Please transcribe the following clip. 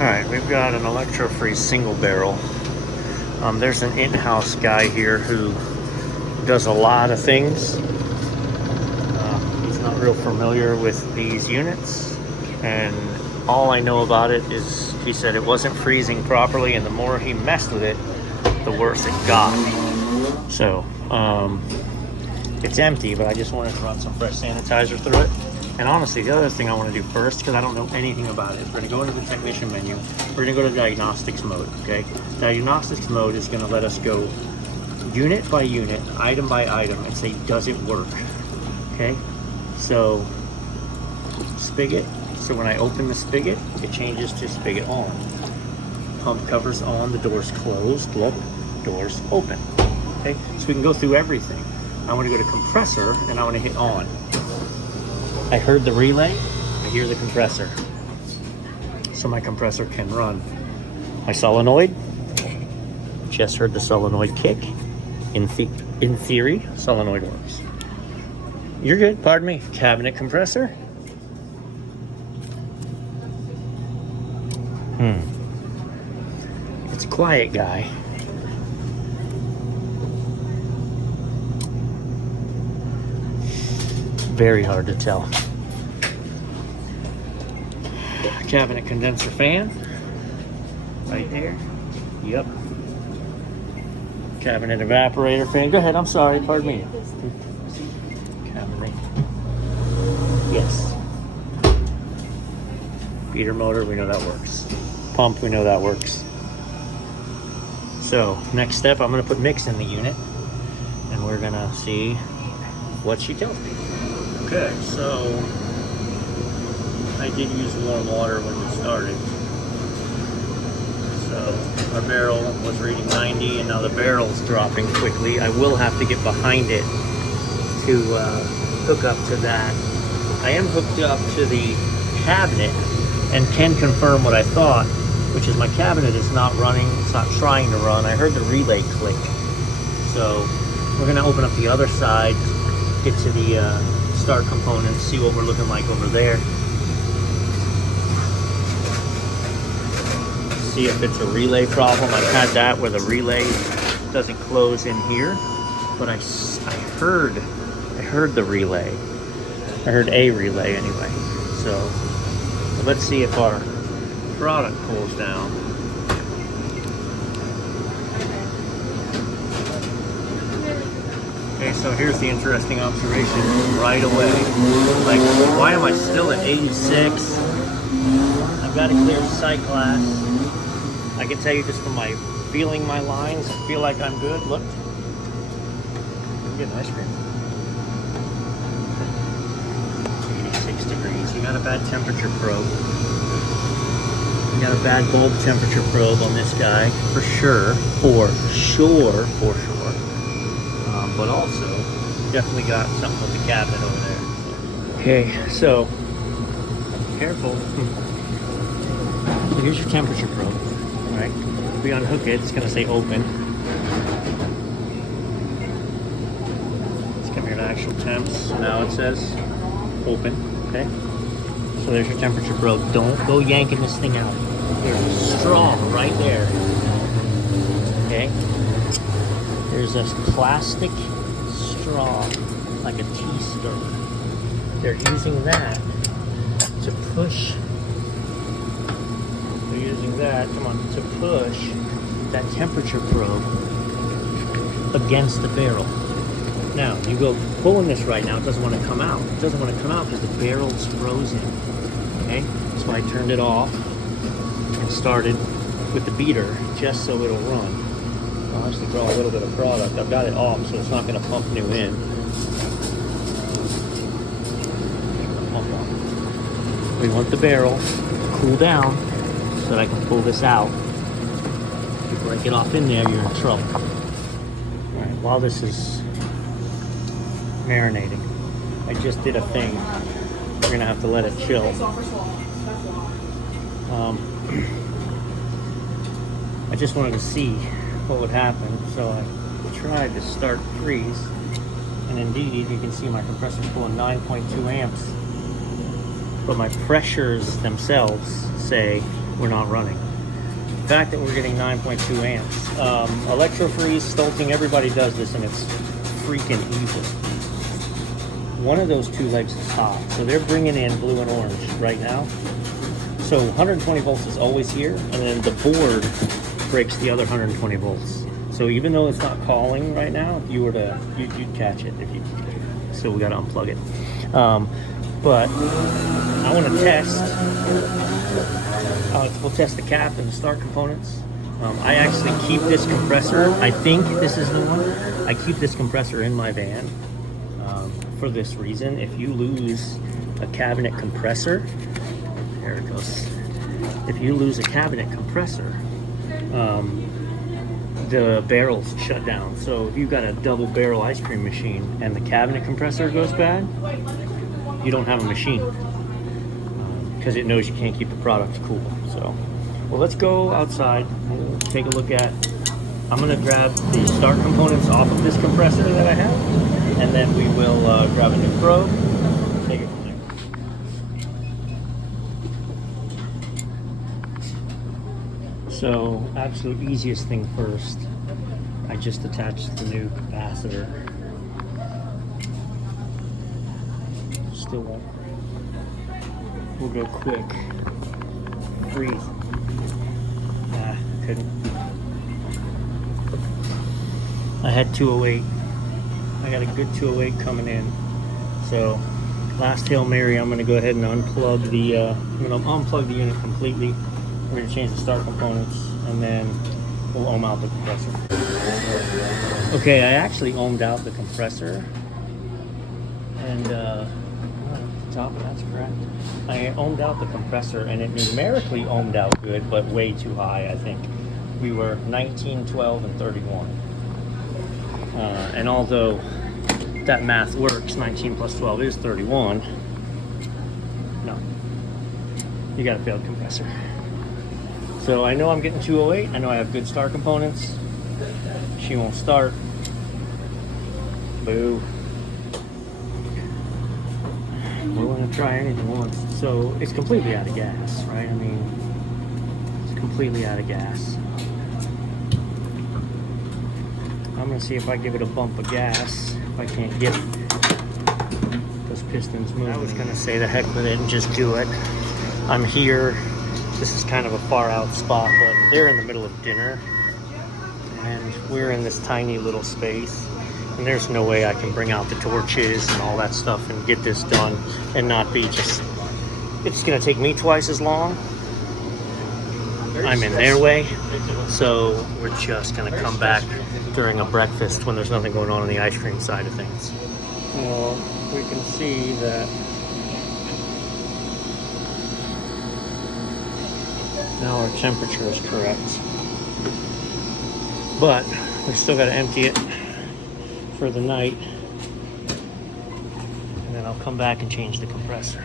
Alright, we've got an Electro free single barrel. There's an in-house guy here who does a lot of things. He's not real familiar with these units, and all I know about it is he said it wasn't freezing properly, and the more he messed with it, the worse it got. So, it's empty, but I just wanted to run some fresh sanitizer through it. And honestly, the other thing I want to do first, because I don't know anything about it, is we're going to go into the technician menu. We're going to go to diagnostics mode, okay? Diagnostics mode is going to let us go unit by unit, item by item, and say, does it work? Okay? So, spigot. So when I open the spigot, it changes to spigot on. Pump covers on, the door's closed. Look, door's open. Okay? So we can go through everything. I want to go to compressor, and I want to hit on. I heard the relay, I hear the compressor. So my compressor can run. My solenoid, just heard the solenoid kick. In theory, solenoid works. You're good, pardon me. Cabinet compressor. It's a quiet guy. Very hard to tell. Cabinet condenser fan. Right there. Yep. Cabinet evaporator fan. Go ahead, I'm sorry, pardon me. Cabinet. Yes. Beater motor, we know that works. Pump, we know that works. So, next step, I'm gonna put mix in the unit, and we're gonna see what she tells me. Okay, so I did use warm water when we started. So our barrel was reading 90, and now the barrel's dropping quickly. I will have to get behind it to hook up to that. I am hooked up to the cabinet and can confirm what I thought, which is my cabinet is not running, it's not trying to run. I heard the relay click. So we're gonna open up the other side, get to the start components, see what we're looking like over there. See if it's a relay problem. I've had that where the relay doesn't close in here, but I heard the relay. I heard a relay anyway. So let's see if our product cools down. Okay, so here's the interesting observation right away. Like, why am I still at 86? I've got a clear sight glass. I can tell you just from my feeling my lines, I feel like I'm good. Look. I'm getting ice cream. 86 degrees. You got a bad temperature probe. You got a bad bulb temperature probe on this guy, for sure. For sure. But also, definitely got something with the cabinet over there. Okay, so, careful. So here's your temperature probe, all right? If we unhook it, it's gonna say open. Let's come here to actual temps. Now it says open, okay? So there's your temperature probe. Don't go yanking this thing out. There's a straw right there, okay? There's a plastic straw, like a tea stirrer. They're using that to push. They're using that, to push that temperature probe against the barrel. Now, you go pulling this right now, it doesn't want to come out. It doesn't want to come out because the barrel's frozen. Okay? So I turned it off and started with the beater just so it'll run. I'll actually draw a little bit of product. I've got it off, so it's not going to pump new in. We want the barrel to cool down so that I can pull this out. If you break it off in there, you're in trouble. All right, while this is marinating, I just did a thing. We're going to have to let it chill. I just wanted to see what would happen, so I tried to start freeze, and indeed you can see my compressor's pulling 9.2 amps, but my pressures themselves say we're not running. The fact that we're getting 9.2 amps. Electro freeze, stolting, everybody does this and it's freaking evil. One of those two legs is hot, so they're bringing in blue and orange right now. So 120 volts is always here, and then the board breaks the other 120 volts. So even though it's not calling right now, if you were to, you'd catch it. If you, so we got to unplug it. But I want to test. We'll test the cap and the start components. I actually keep this compressor. I think this is the one. I keep this compressor in my van for this reason. If you lose a cabinet compressor, there it goes. If you lose a cabinet compressor, the barrels shut down. So if you've got a double barrel ice cream machine and the cabinet compressor goes bad, you don't have a machine because it knows you can't keep the product cool. So, well, let's go outside. We'll take a look at. I'm gonna grab the start components off of this compressor that I have, and then we will grab a new probe. Take it from there. So, absolute easiest thing first. I just attached the new capacitor. Still won't. We'll go quick. Breathe. Nah, couldn't. I had 208. I got a good 208 coming in. So, last Hail Mary, I'm gonna go ahead and unplug the. I'm gonna unplug the unit completely. We're gonna change the start components, and then we'll ohm out the compressor. Okay, I actually ohmed out the compressor, and top, that's correct. I ohmed out the compressor, and it numerically ohmed out good, but way too high. I think we were 19, 12, and 31. And although that math works, 19 plus 12 is 31. No, you got a failed compressor. So I know I'm getting 208. I know I have good start components. She won't start. Boo. We're going to try anything once. So it's completely out of gas, right? I mean, it's completely out of gas. I'm going to see if I give it a bump of gas. If I can't get those pistons moving. I was going to say the heck with it and just do it. I'm here. This is kind of a far out spot, but they're in the middle of dinner. And we're in this tiny little space. And there's no way I can bring out the torches and all that stuff and get this done and not be just, it's gonna take me twice as long. I'm in their way. So we're just gonna come back during a breakfast when there's nothing going on the ice cream side of things. Well, we can see that now our temperature is correct. But we still gotta empty it for the night, and then I'll come back and change the compressor.